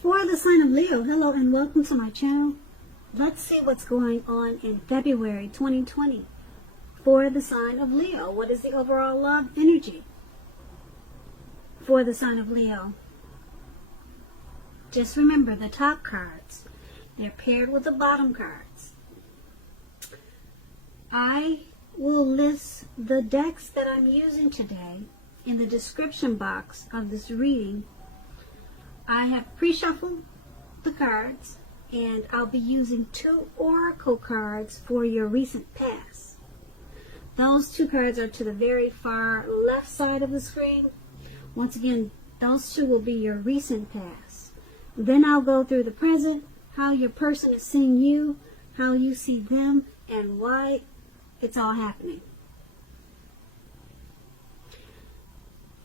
For the sign of Leo, hello and welcome to my channel. Let's see what's going on in February 2020. For the sign of Leo, what is the overall love energy? For the sign of Leo, just remember the top cards. They're paired with the bottom cards. I will list the decks that I'm using today in the description box of this reading. I have pre-shuffled the cards, and I'll be using 2 oracle cards for your recent past. Those 2 cards are to the very far left side of the screen. Once again, those 2 will be your recent past. Then I'll go through the present, how your person is seeing you, how you see them, and why it's all happening.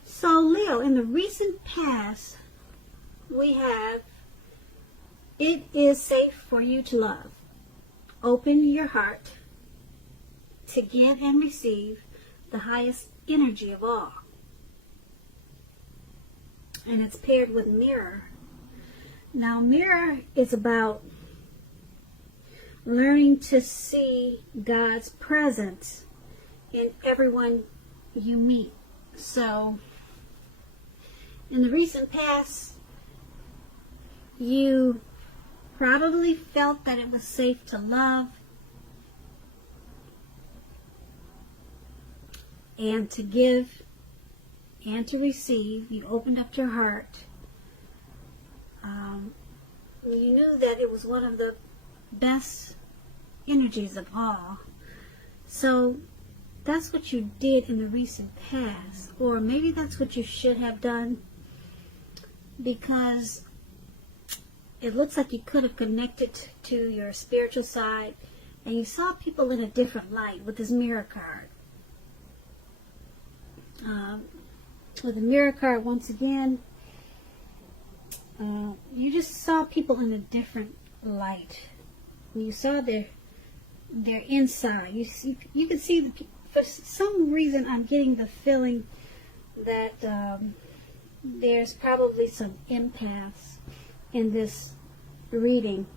So Leo, in the recent past, we have, it is safe for you to love. Open your heart to give and receive the highest energy of all. And it's paired with mirror. Now mirror is about learning to see God's presence in everyone you meet. So in the recent past, you probably felt that it was safe to love and to give and to receive. You opened up your heart. You knew that it was one of the best energies of all. So that's what you did in the recent past, or maybe that's what you should have done, because it looks like you could have connected to your spiritual side, and you saw people in a different light with this mirror card. With the mirror card, once again, you just saw people in a different light. You saw their inside. You can see for some reason I'm getting the feeling that there's probably some empaths in this reading,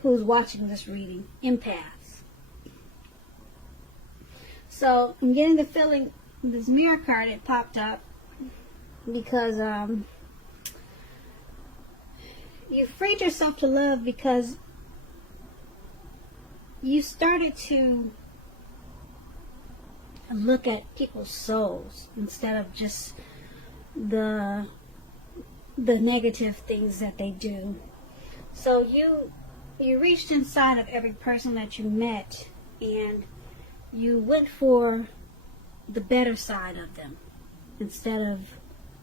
who's watching this reading, empaths. So I'm getting the feeling this mirror card, it popped up because you freed yourself to love, because you started to look at people's souls instead of just the negative things that they do. So you reached inside of every person that you met, and you went for the better side of them instead of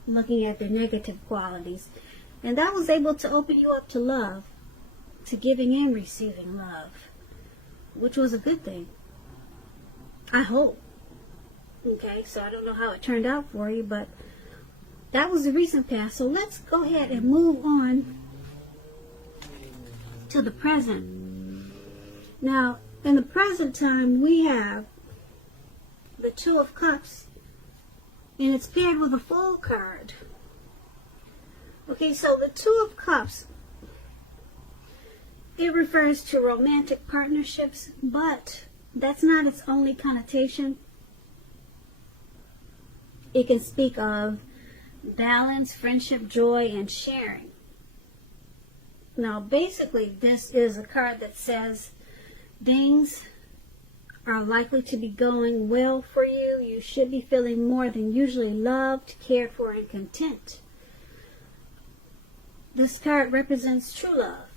looking at their negative qualities. And that was able to open you up to love, to giving and receiving love, which was a good thing, I hope. Okay, so I don't know how it turned out for you, but that was the recent past. So let's go ahead and move on to the present. Now, in the present time, we have the 2 of Cups, and it's paired with a Fool card. Okay, so the 2 of Cups, it refers to romantic partnerships, but that's not its only connotation. It can speak of balance, friendship, joy, and sharing. Now, basically, this is a card that says things are likely to be going well for you. You should be feeling more than usually loved, cared for, and content. This card represents true love,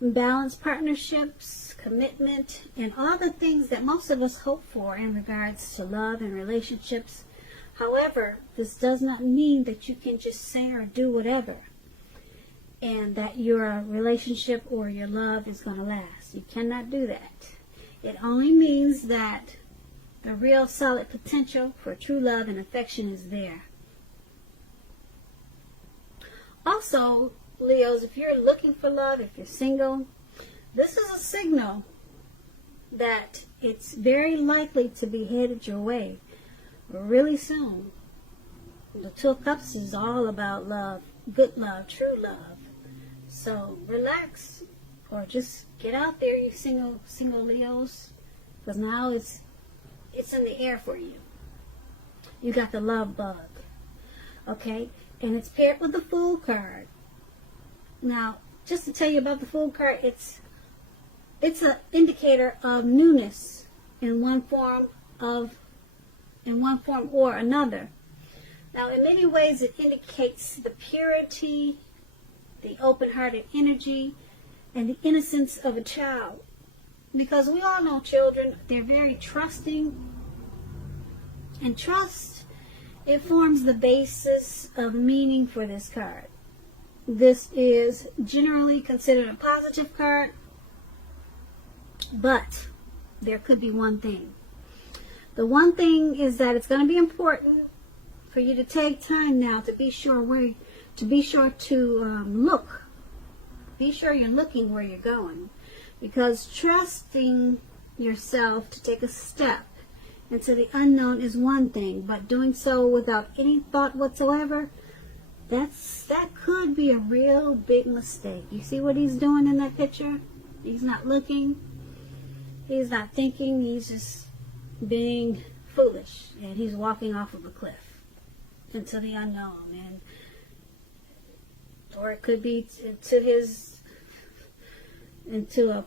balanced partnerships, commitment, and all the things that most of us hope for in regards to love and relationships. However, this does not mean that you can just say or do whatever and that your relationship or your love is going to last. You cannot do that. It only means that the real solid potential for true love and affection is there. Also, Leos, if you're looking for love, if you're single, this is a signal that it's very likely to be headed your way really soon. The 2 of Cups is all about love, good love, true love. So relax, or just get out there, you single Leos, because now it's in the air for you. You got the love bug, okay, and it's paired with the Fool card. Now, just to tell you about the Fool card, it's an indicator of newness in one form or another. Now, in many ways, it indicates the purity, the open-hearted energy, and the innocence of a child. Because we all know children, they're very trusting. And trust, it forms the basis of meaning for this card. This is generally considered a positive card, but there could be one thing. The one thing is that it's going to be important for you to take time now to be sure look. Be sure you're looking where you're going, because trusting yourself to take a step into the unknown is one thing, but doing so without any thought whatsoever, that could be a real big mistake. You see what he's doing in that picture? He's not looking. He's not thinking. He's just being foolish, and he's walking off of a cliff into the unknown, or it could be into the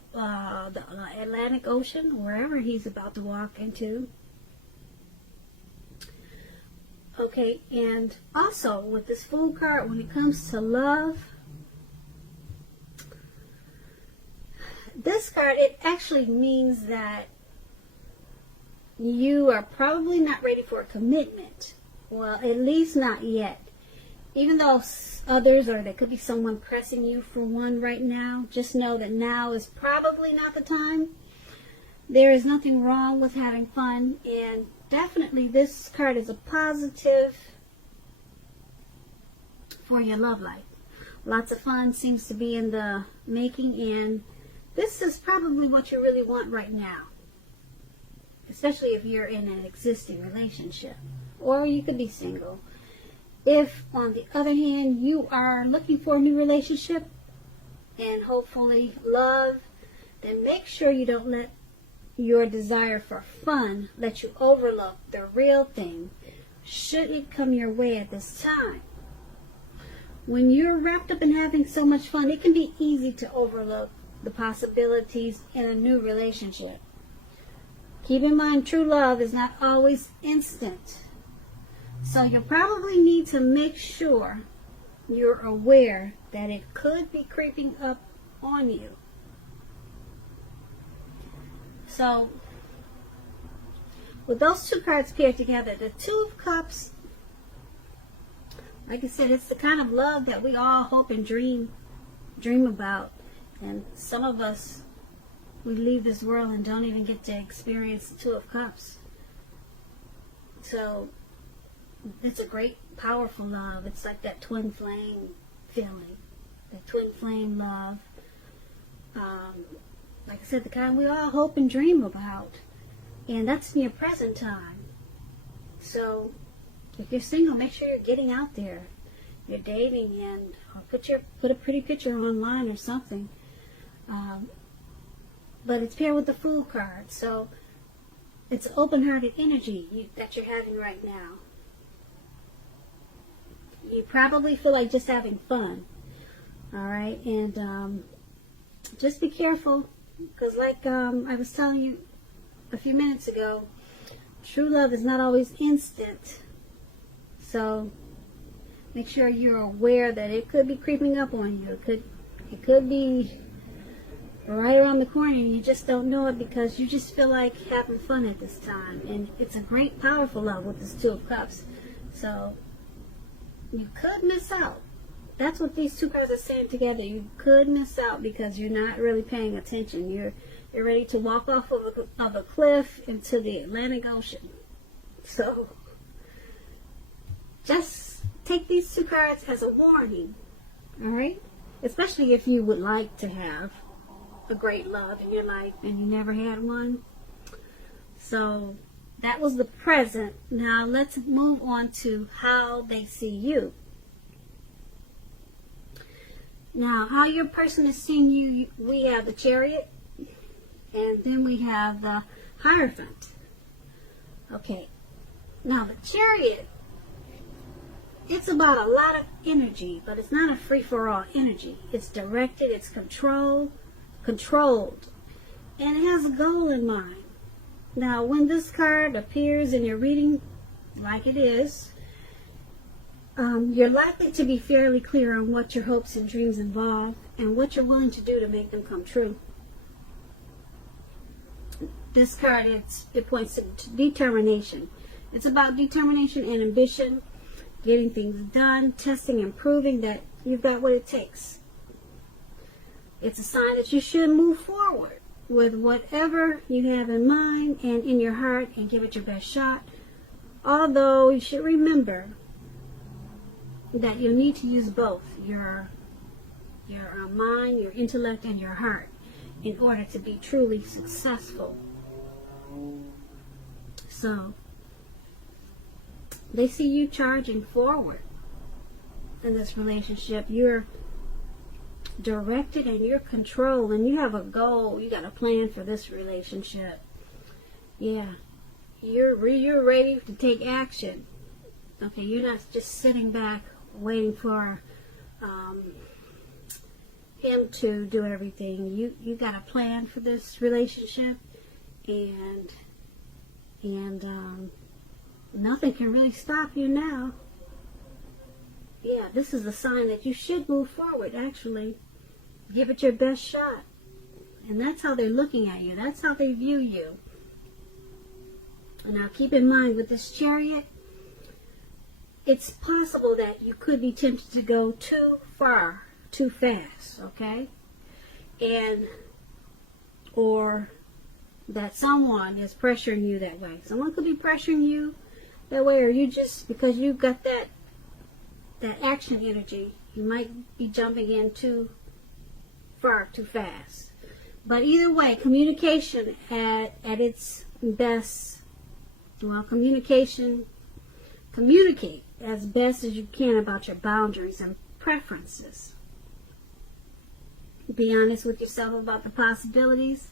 Atlantic Ocean, wherever he's about to walk into. Okay, and also with this Fool card, when it comes to love, this card, it actually means that you are probably not ready for a commitment. Well, at least not yet. Even though others, or there could be someone pressing you for one right now, just know that now is probably not the time. There is nothing wrong with having fun, and definitely this card is a positive for your love life. Lots of fun seems to be in the making, and this is probably what you really want right now, especially if you're in an existing relationship, or you could be single. If, on the other hand, you are looking for a new relationship and hopefully love, then make sure you don't let your desire for fun let you overlook the real thing, should it come your way at this time. When you're wrapped up in having so much fun, it can be easy to overlook the possibilities in a new relationship. Keep in mind, true love is not always instant. So you probably need to make sure you're aware that it could be creeping up on you. So, with those two cards paired together, the Two of Cups, like I said, it's the kind of love that we all hope and dream about. And some of us, we leave this world and don't even get to experience the Two of Cups. So, it's a great, powerful love. It's like that twin flame feeling, that twin flame love. Like I said, the kind we all hope and dream about. And that's in your present time. So, if you're single, make sure you're getting out there. You're dating, and or put a pretty picture online or something. But it's paired with the Fool card. So, it's open-hearted energy that you're having right now. You probably feel like just having fun. Alright? And just be careful. Because like I was telling you a few minutes ago, true love is not always instant. So make sure you're aware that it could be creeping up on you. It could be right around the corner and you just don't know it because you just feel like having fun at this time. And it's a great, powerful love with this Two of Cups. So you could miss out. That's what these two cards are saying together. You could miss out because you're not really paying attention. You're ready to walk off of a cliff into the Atlantic Ocean. So just take these two cards as a warning. Alright? Especially if you would like to have a great love in your life and you never had one. So that was the present. Now let's move on to how they see you. Now, how your person is seeing you, we have the Chariot, and then we have the Hierophant. Okay, now the Chariot, it's about a lot of energy, but it's not a free-for-all energy. It's directed, it's controlled, and it has a goal in mind. Now, when this card appears in your reading, like it is, you're likely to be fairly clear on what your hopes and dreams involve and what you're willing to do to make them come true. This card, it points to determination. It's about determination and ambition, getting things done, testing and proving that you've got what it takes. It's a sign that you should move forward with whatever you have in mind and in your heart and give it your best shot. Although you should remember that you need to use both your mind, your intellect, and your heart in order to be truly successful. So, they see you charging forward in this relationship. You're directed and you're controlled, and you have a goal. You got a plan for this relationship. Yeah, you're ready to take action. Okay, you're not just sitting back waiting for him to do everything. You got a plan for this relationship, and nothing can really stop you now. Yeah, this is a sign that you should move forward, actually. Give it your best shot. And that's how they're looking at you. That's how they view you. And now keep in mind, with this Chariot, it's possible that you could be tempted to go too far, too fast, okay? Or that someone is pressuring you that way. Someone could be pressuring you that way, or you just, because you've got that action energy, you might be jumping in too far, too fast. But either way, communication at its best, well, communicate as best as you can about your boundaries and preferences. Be honest with yourself about the possibilities.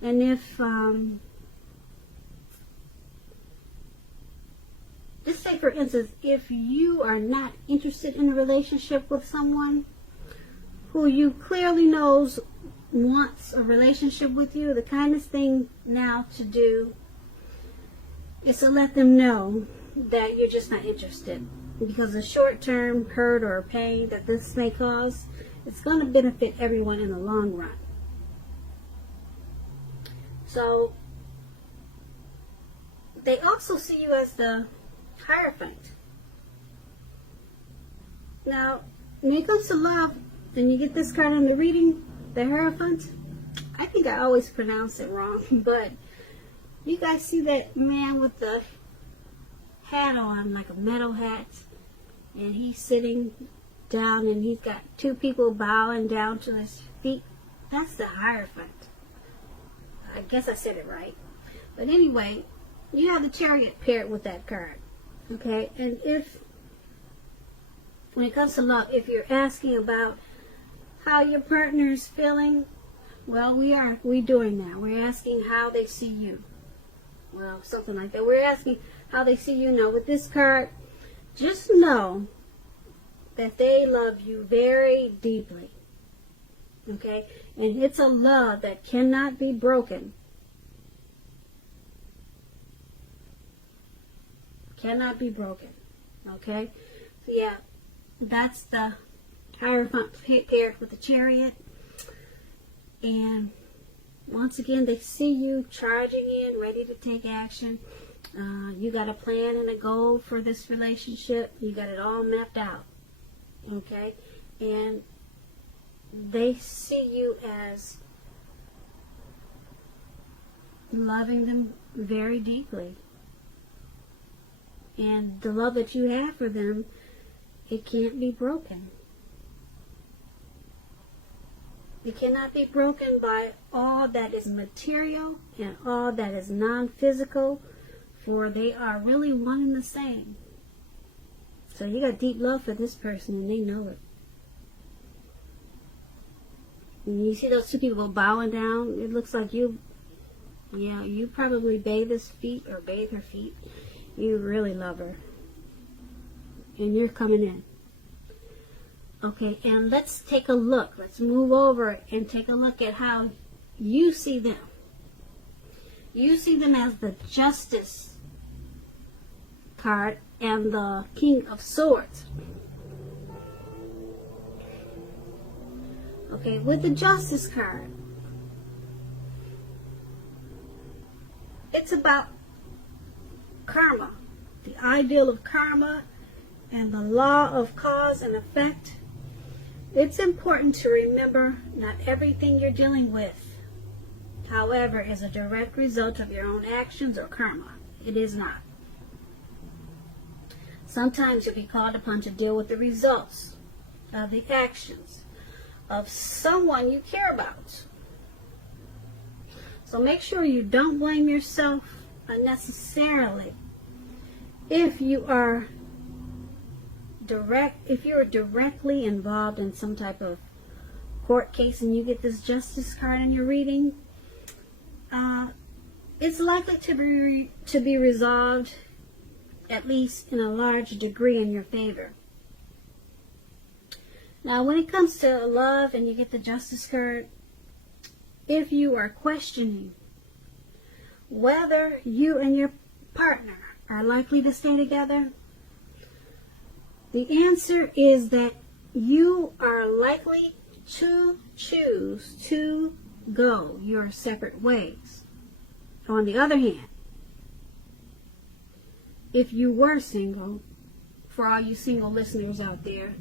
And if, just say for instance, if you are not interested in a relationship with someone who you clearly knows wants a relationship with you, the kindest thing now to do is to let them know that you're just not interested. Because the short-term hurt or pain that this may cause, it's going to benefit everyone in the long run. So, they also see you as the Hierophant. Now, when it comes to love, and you get this card in the reading, the Hierophant, I think I always pronounce it wrong, but you guys see that man with the hat on, like a metal hat, and he's sitting down and he's got two people bowing down to his feet? That's the Hierophant. I guess I said it right. But anyway, you have the Chariot paired with that card. Okay, and when it comes to love, if you're asking about how your partner is feeling, well, we're doing that. We're asking how they see you. Well, something like that. We're asking how they see you. Now, with this card, just know that they love you very deeply. Okay? And it's a love that cannot be broken. Cannot be broken. Okay? So, yeah, that's the Hierophant paired with the Chariot. And once again, they see you charging in, ready to take action. You got a plan and a goal for this relationship. You got it all mapped out. Okay? And they see you as loving them very deeply. And the love that you have for them, it can't be broken. It cannot be broken by all that is material and all that is non-physical, for they are really one and the same. So you got deep love for this person, and they know it. And you see those two people bowing down? It looks like you probably bathe his feet or bathe her feet. You really love her. And you're coming in. Okay, and let's take a look. Let's move over and take a look at how you see them. You see them as the Justice card and the King of Swords. Okay, with the Justice card, it's about karma, the ideal of karma and the law of cause and effect. It's important to remember not everything you're dealing with, however, is a direct result of your own actions or karma. It is not. Sometimes you'll be called upon to deal with the results of the actions of someone you care about. So make sure you don't blame yourself unnecessarily if you're directly involved in some type of court case and you get this Justice card in your reading. It's likely to be resolved, at least in a large degree, in your favor. Now, when it comes to love and you get the Justice card, if you are questioning whether you and your partner are likely to stay together, the answer is that you are likely to choose to go your separate ways. On the other hand, if you were single, for all you single listeners out there,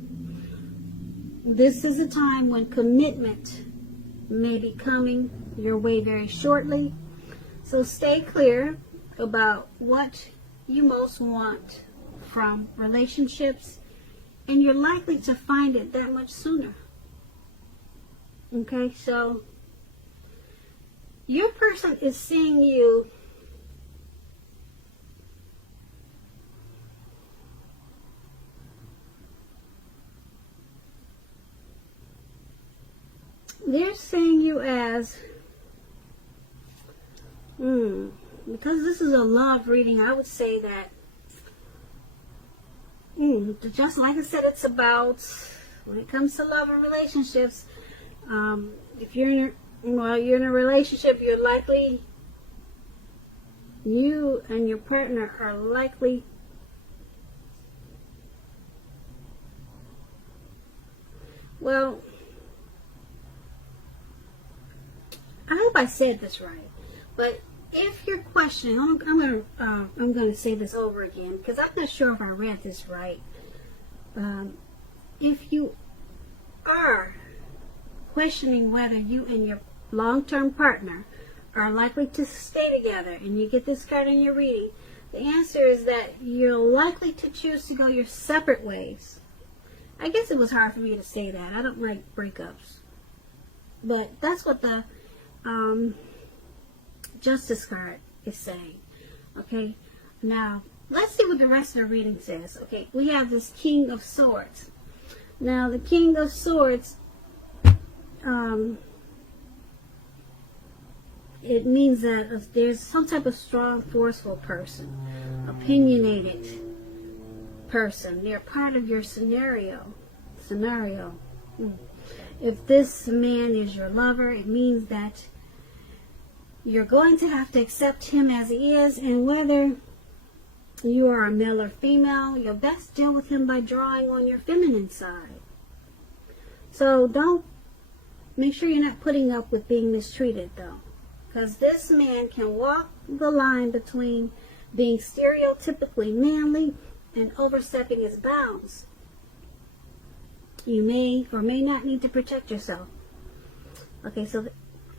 this is a time when commitment may be coming your way very shortly. So stay clear about what you most want from relationships, and you're likely to find it that much sooner. Okay, so your person is seeing you they're seeing you as because this is a love reading, I would say that just like I said, it's about, when it comes to love and relationships, if you're in a relationship, you're likely, you and your partner are likely I hope I said this right, but if you're questioning, I'm going to say this over again because I'm not sure if I read this right. If you are questioning whether you and your long-term partner are likely to stay together and you get this card in your reading, the answer is that you're likely to choose to go your separate ways. I guess it was hard for me to say that. I don't like breakups. But that's what the Justice card is saying. Okay, now let's see what the rest of the reading says. Okay, we have this King of Swords. Now the King of Swords, it means that if there's some type of strong, forceful person, opinionated person, they're part of your scenario. If this man is your lover, it means that you're going to have to accept him as he is, and whether you are a male or female, you'll best deal with him by drawing on your feminine side. So make sure you're not putting up with being mistreated, though, because this man can walk the line between being stereotypically manly and overstepping his bounds. You may or may not need to protect yourself. Okay, so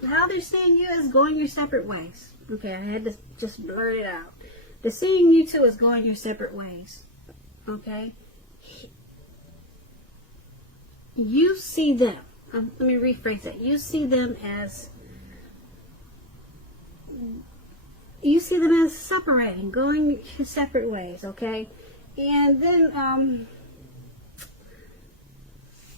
how they're seeing you is going your separate ways. Okay, I had to just blurt it out. They're seeing you two as going your separate ways. Okay? You see them. Let me rephrase that. You see them as separating, going your separate ways. Okay? And then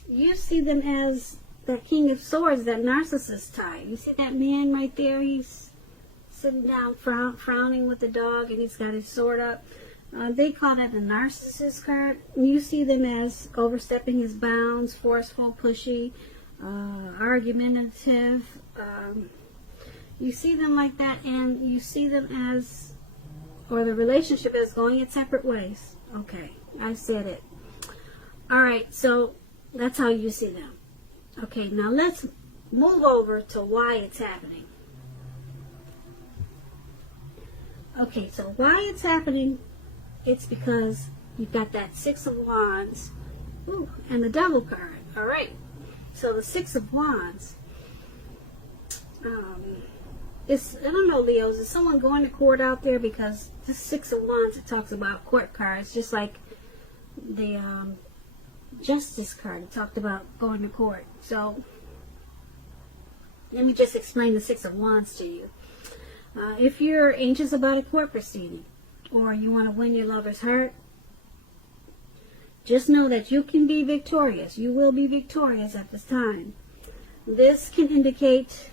you see them as that King of Swords, that narcissist type. You see that man right there? He's sitting down frowning with the dog, and he's got his sword up. They call that the narcissist card. You see them as overstepping his bounds, forceful, pushy, argumentative. You see them like that, and you see them as, or the relationship is going its separate ways. Okay, I said it. Alright, so that's how you see them. Okay, now let's move over to why it's happening. Okay, so why it's happening, it's because you've got that Six of Wands, ooh, and the Devil card. Alright, so the Six of Wands, it's, I don't know, Leos, is someone going to court out there? Because this Six of Wands, it talks about court cards, just like the Justice card. It talked about going to court. So let me just explain the Six of Wands to you. If you're anxious about a court proceeding, or you want to win your lover's heart, just know that you can be victorious. You will be victorious at this time. This can indicate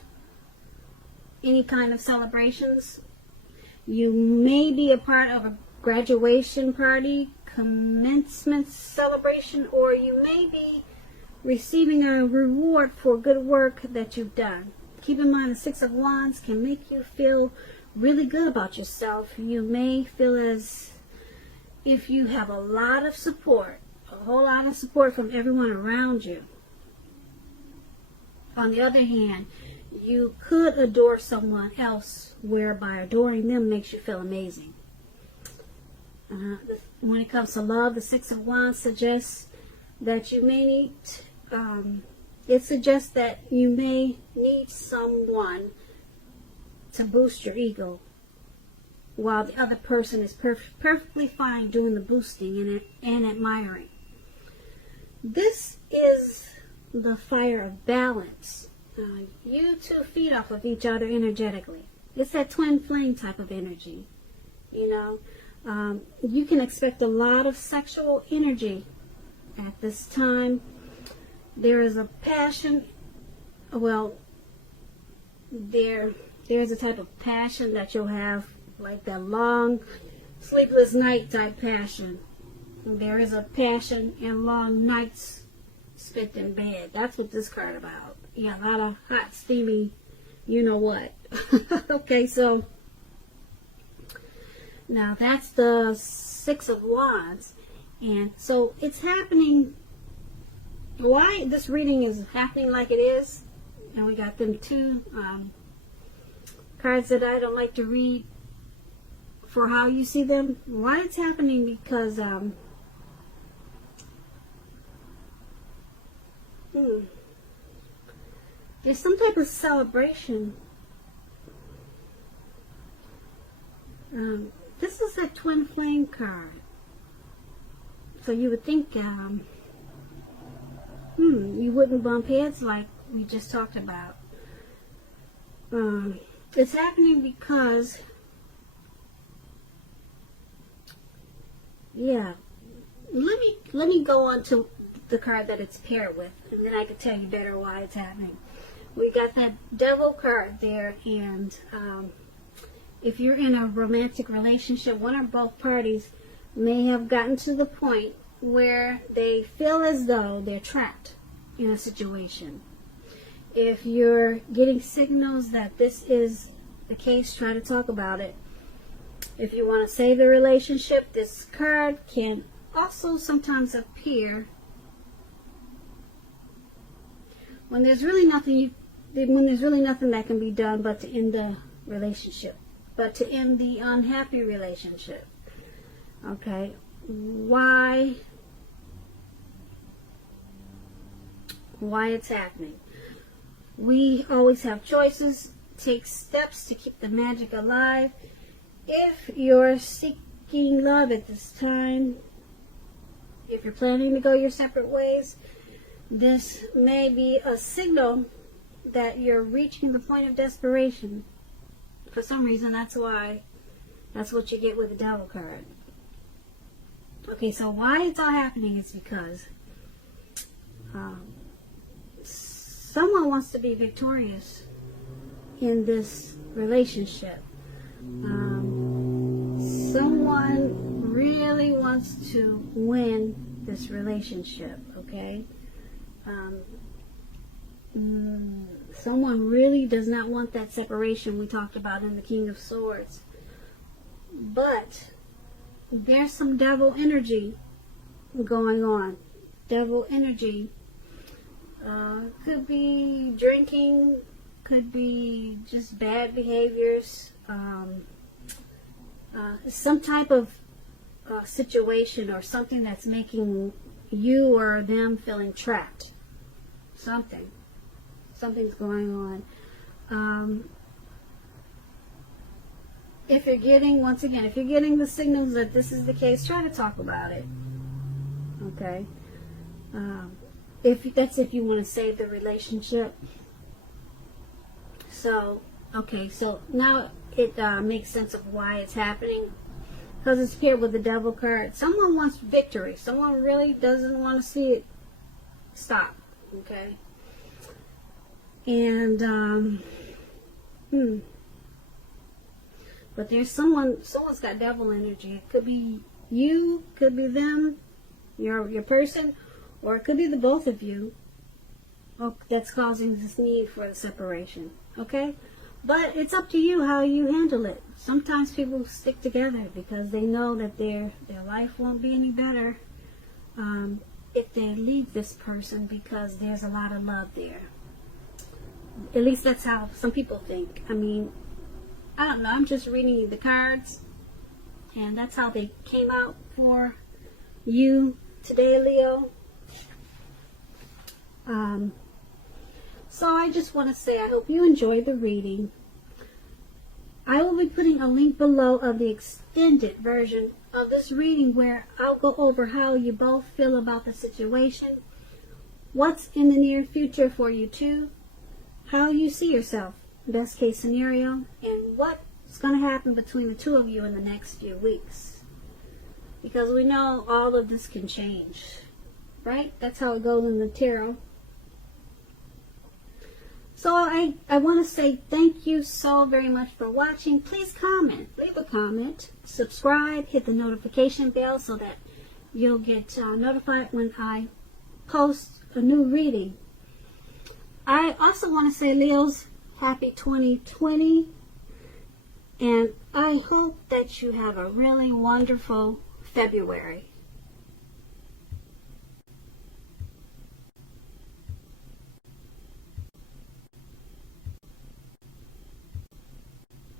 any kind of celebrations. You may be a part of a graduation party, commencement celebration, or you may be receiving a reward for good work that you've done. Keep in mind, the Six of Wands can make you feel really good about yourself. You may feel as if you have a lot of support, a whole lot of support from everyone around you. On the other hand, you could adore someone else, whereby adoring them makes you feel amazing. When it comes to love, the Six of Wands suggests that you may need, it suggests that you may need someone to boost your ego, while the other person is perfectly fine doing the boosting and admiring. This is the fire of balance. You two feed off of each other energetically. It's that twin flame type of energy. You know, you can expect a lot of sexual energy at this time. There is a passion. Well, there's a type of passion that you'll have, like that long, sleepless night type passion. There is a passion in long nights spent in bed. That's what this card about. Yeah, a lot of hot, steamy, you know what. Okay, so now that's the Six of Wands. And so it's happening. Why this reading is happening like it is, and we got them two cards that I don't like to read for how you see them. Why it's happening, because there's some type of celebration. This is a twin flame card. So you would think you wouldn't bump heads like we just talked about. It's happening because, yeah, let me go on to the card that it's paired with, and then I can tell you better why it's happening. We got that Devil card there, and if you're in a romantic relationship, one or both parties may have gotten to the point where they feel as though they're trapped in a situation. If you're getting signals that this is the case, try to talk about it. If you want to save the relationship, this card can also sometimes appear when there's really nothing that can be done but to end the relationship, but to end the unhappy relationship. Okay, why it's happening? We always have choices. Take steps to keep the magic alive. If you're seeking love at this time, if you're planning to go your separate ways, this may be a signal that you're reaching the point of desperation. For some reason, that's what you get with the Devil card. Okay, so why it's all happening is because someone wants to be victorious in this relationship. Someone really wants to win this relationship, okay? Someone really does not want that separation we talked about in the King of Swords. But there's some devil energy going on. Devil energy. Could be drinking, could be just bad behaviors, some type of situation or something that's making you or them feeling trapped. Something's going on. If you're getting, once again, if you're getting the signals that this is the case, try to talk about it. Okay? If you want to save the relationship. So, okay, so now it makes sense of why it's happening. Because it's paired with the devil card. Someone wants victory. Someone really doesn't want to see it stop. Okay? And, but there's someone's got devil energy. It could be you, could be them, your person, or it could be the both of you that's causing this need for the separation. Okay? But it's up to you how you handle it. Sometimes people stick together because they know that their life won't be any better if they leave this person, because there's a lot of love there. At least that's how some people think. I mean, I don't know. I'm just reading you the cards, and that's how they came out for you today, Leo. So I just want to say I hope you enjoyed the reading. I will be putting a link below of the extended version of this reading where I'll go over how you both feel about the situation, what's in the near future for you two, how you see yourself, best case scenario, and what's going to happen between the two of you in the next few weeks. Because we know all of this can change, right? That's how it goes in the tarot. So I want to say thank you so very much for watching. Please comment, leave a comment, subscribe, hit the notification bell so that you'll get notified when I post a new reading. I also want to say, Leos, happy 2020, and I hope that you have a really wonderful February.